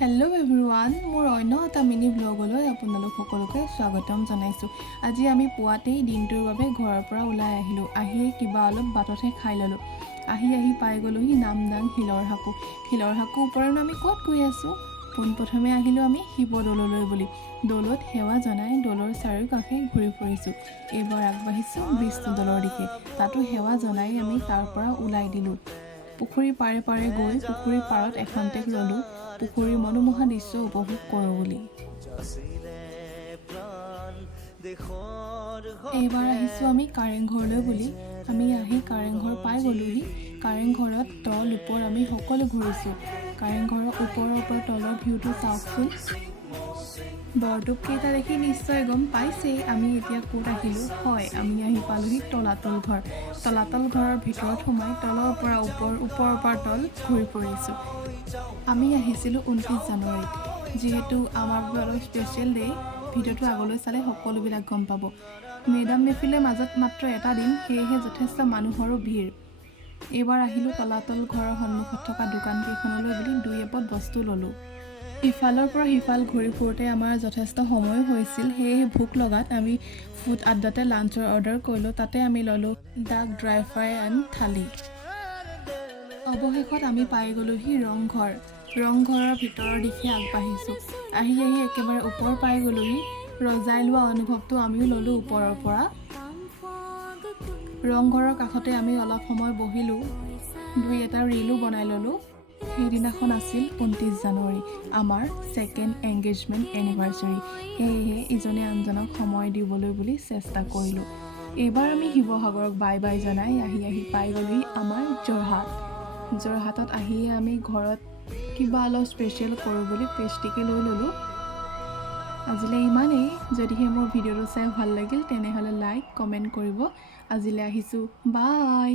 Hello' everyone, মোৰ অন্য এটা মিনি ব্লগলৈ আপোনালোক সকলোকে স্বাগতম জনাইছোঁ। আজি আমি পুৱাতেই দিনটোৰ বাবে ঘৰৰ পৰা ওলাই আহিলোঁ। আহিয়ে কিবা অলপ বাটতহে খাই ল'লোঁ। আহি পাই গ'লোহি নামদাং শিলৰ সাঁকো। শিলৰ সাঁকো ওপৰত আমি ক'ত গৈ আছোঁ? পোনপ্ৰথমে আহিলোঁ আমি শিৱদৌললৈ বুলি। দৌলত সেৱা জনাই দৌলৰ চাৰিওকাষে ঘূৰি ফুৰিছোঁ। এইবাৰ আগবাঢ়িছোঁ বিষ্ণুদৌলৰ দিশে। তাতো সেৱা জনাই আমি তাৰ পৰা ওলাই দিলোঁ। পুখুৰী পাৰে পাৰে গৈ পুখুৰীৰ পাৰত এখন্তেক ৰ'লোঁ। পুখুৰীৰ মনোমোহা দৃশ্য উপভোগ কৰোঁ বুলি। এইবাৰ আহিছোঁ আমি কাৰেংঘৰলৈ বুলি। আমি আহি কাৰেংঘৰ পাই গ'লোহি। কাৰেংঘৰত তল ওপৰ আমি সকলো ঘূৰিছোঁ। কাৰেংঘৰৰ ওপৰৰ পৰা তলৰ ভিউটো চাওকচোন। বৰটোপকেইটা দেখি নিশ্চয় গম পাইছেই আমি এতিয়া ক'ত আহিলোঁ। হয়, আমি আহি পালোহি তলাতল ঘৰ। তলাতল ঘৰৰ ভিতৰত সোমাই তলৰ পৰা ওপৰৰ পৰা তল ঘূৰি ফুৰিছোঁ। আমি আহিছিলোঁ 29 জানুৱাৰীত। যিহেতু আমাৰ বাবে অলপ স্পেচিয়েল ডে', ভিডিঅ'টো আগলৈ চালে সকলোবিলাক গম পাব। মেডাম মেফিলৈ মাজত মাত্ৰ এটা দিন, সেয়েহে যথেষ্ট মানুহৰো ভিৰ। এইবাৰ আহিলোঁ তলাতল ঘৰৰ সন্মুখত থকা দোকানকেইখনলৈ বুলি দুই এপদ বস্তু ল'লোঁ। ইফালৰ পৰা সিফাল ঘূৰি ফুৰোঁতে আমাৰ যথেষ্ট সময়ো হৈছিল। সেয়েহে ভোক লগাত আমি ফুড আড্ডাতে লাঞ্চৰ অৰ্ডাৰ কৰিলোঁ। তাতে আমি ল'লোঁ ডাক ড্ৰাই ফ্ৰাই এণ্ড থালি। অৱশেষত আমি পাই গ'লোহি ৰংঘৰ। ৰংঘৰৰ ভিতৰৰ দিশে আগবাঢ়িছোঁ। আহি একেবাৰে ওপৰ পাই গ'লোহি। ৰজাই লোৱা অনুভৱটো আমিও ল'লোঁ ওপৰৰ পৰা। ৰংঘৰৰ কাষতে আমি অলপ সময় বহিলোঁ। দুই এটা ৰীলো বনাই ল'লোঁ। সেইদিনাখন আছিল 29 জানুৱাৰী, আমাৰ ছেকেণ্ড এংগেজমেণ্ট এনিভাৰ্চাৰী। সেয়েহে ইজনে আনজনক সময় দিবলৈ বুলি চেষ্টা কৰিলোঁ। এইবাৰ আমি শিৱসাগৰক বাই বাই জনাই আহি পাই গ'লোহি আমাৰ যোৰহাট। যোৰহাটত আহিয়ে আমি ঘৰত কিবা অলপ স্পেচিয়েল কৰোঁ বুলি পেষ্ট্ৰিকে লৈ ল'লোঁ। আজিলৈ ইমানেই। যদিহে মোৰ ভিডিঅ'টো চাই ভাল লাগিল তেনেহ'লে লাইক কমেণ্ট কৰিব। আজিলৈ আহিছোঁ, বাই।